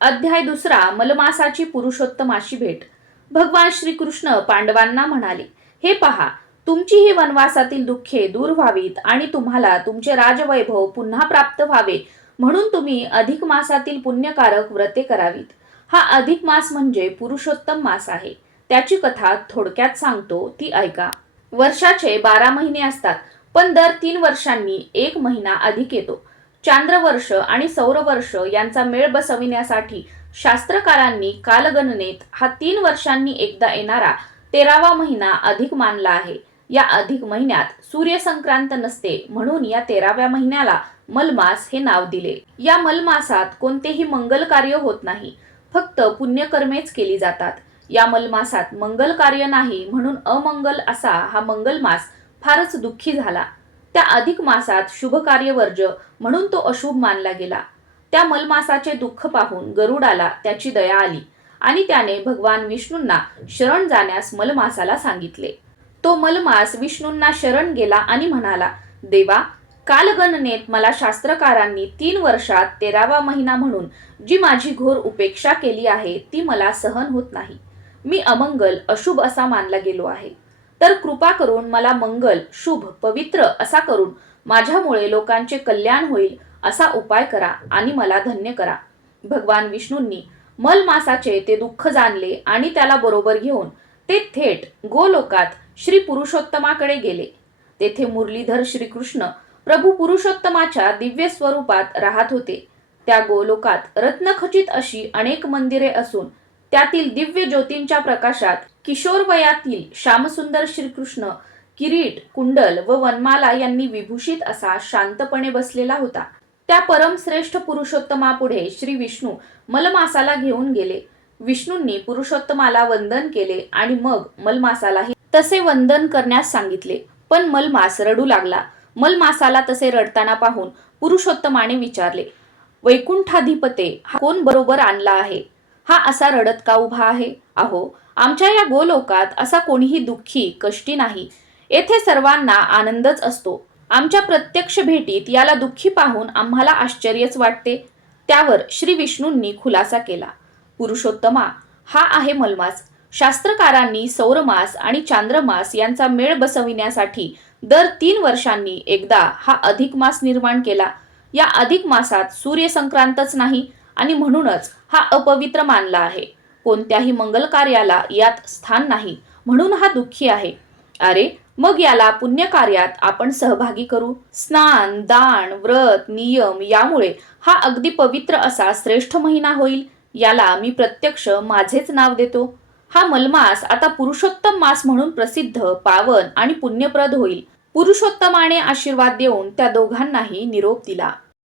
अध्याय 2 मलमासाची पुरुषोत्तमाशी भेट। भगवान श्रीकृष्ण पांडवांना म्हणाले, हे पहा, तुमची ही वनवासातील दुःखे दूर व्हावीत आणि तुम्हाला तुमचे राजवैभव पुन्हा प्राप्त व्हावे म्हणून तुम्ही अधिक मासातील पुण्यकारक व्रते करावीत। हा अधिक मास म्हणजे पुरुषोत्तम मास आहे। त्याची कथा थोडक्यात सांगतो, ती ऐका। वर्षाचे 12 महिने असतात, पण दर 3 वर्षांनी एक महिना अधिक येतो। चांद्रवर्ष आणि सौरवर्ष यांचा मेळ बसविण्यासाठी शास्त्रकारांनी कालगणनेत हा 3 वर्षांनी एकदा येणारा 13वा महिना अधिक मानला आहे। या अधिक महिन्यात सूर्यसंक्रांत नसते, म्हणून या 13व्या महिन्याला मलमास हे नाव दिले। या मलमासात कोणतेही मंगल कार्य होत नाही, फक्त पुण्यकर्मेच केली जातात। या मलमासात मंगल कार्य नाही, म्हणून अमंगल असा हा मंगलमास फारच दुःखी झाला। त्या अधिक मासात शुभ कार्य वर्ज्य, म्हणून तो अशुभ मानला गेला। त्या मलमासाचे दुःख पाहून गरुडाला त्याची दया आली आणि त्याने भगवान विष्णूंना शरण जाण्यास मलमासाला सांगितले। तो मलमास विष्णूंना शरण गेला आणि म्हणाला, देवा, कालगणनेत मला शास्त्रकारांनी 3 वर्षात 13वा महिना म्हणून जी माझी घोर उपेक्षा केली आहे ती मला सहन होत नाही। मी अमंगल अशुभ असा मानला गेलो आहे, तर कृपा करून मला मंगल शुभ पवित्र असा करून माझ्यामुळे लोकांचे कल्याण होईल असा उपाय करा आणि मला धन्य करा। भगवान विष्णूंनी मलमासाचे ते दुःख जाणले आणि त्याला बरोबर घेऊन ते थेट गोलोकात श्री पुरुषोत्तमाकडे गेले। तेथे मुरलीधर श्रीकृष्ण प्रभू पुरुषोत्तमाच्या दिव्य स्वरूपात राहत होते। त्या गोलोकात रत्नखचित अशी अनेक मंदिरे असून त्यातील दिव्य ज्योतींच्या प्रकाशात किशोरवयातील श्यामसुंदर श्रीकृष्ण किरीट, कुंडल व वनमाला यांनी विभूषित असा शांतपणे बसलेला होता। त्या परमश्रेष्ठ पुरुषोत्तमापुढे श्री विष्णू मलमासाला घेऊन गेले। विष्णूंनी पुरुषोत्तमाला वंदन केले आणि मग मलमासालाही तसे वंदन करण्यास सांगितले, पण मलमास रडू लागला। मलमासाला तसे रडताना पाहून पुरुषोत्तमाने विचारले, वैकुंठाधिपते, हा कोण बरोबर आणला आहे? हा असा रडत का उभा आहे? अहो, आमच्या या गोलोकात असा कोणीही दुःखी कष्टी नाही, येथे सर्वांना आनंदच असतो। आमच्या प्रत्यक्ष भेटीत याला दुःखी पाहून आम्हाला आश्चर्यच वाटते। त्यावर श्री विष्णूंनी खुलासा केला, पुरुषोत्तमा, हा आहे मलमास। शास्त्रकारांनी सौरमास आणि चांद्रमास यांचा मेळ बसविण्यासाठी दर 3 वर्षांनी एकदा हा अधिक मास निर्माण केला। या अधिक मासात सूर्यसंक्रांतच नाही आणि म्हणूनच हा अपवित्र मानला आहे। कोणत्याही मंगल कार्याला यात स्थान नाही, म्हणून हा दुःखी आहे। अरे, मग याला पुण्यकार्यात आपण सहभागी करू। स्नान, दान, व्रत, नियम यामुळे हा अगदी पवित्र असा श्रेष्ठ महिना होईल। याला मी प्रत्यक्ष माझेच नाव देतो। हा मलमास आता पुरुषोत्तम मास म्हणून प्रसिद्ध, पावन आणि पुण्यप्रद होईल। पुरुषोत्तमाने आशीर्वाद देऊन त्या दोघांनाही निरोप दिला।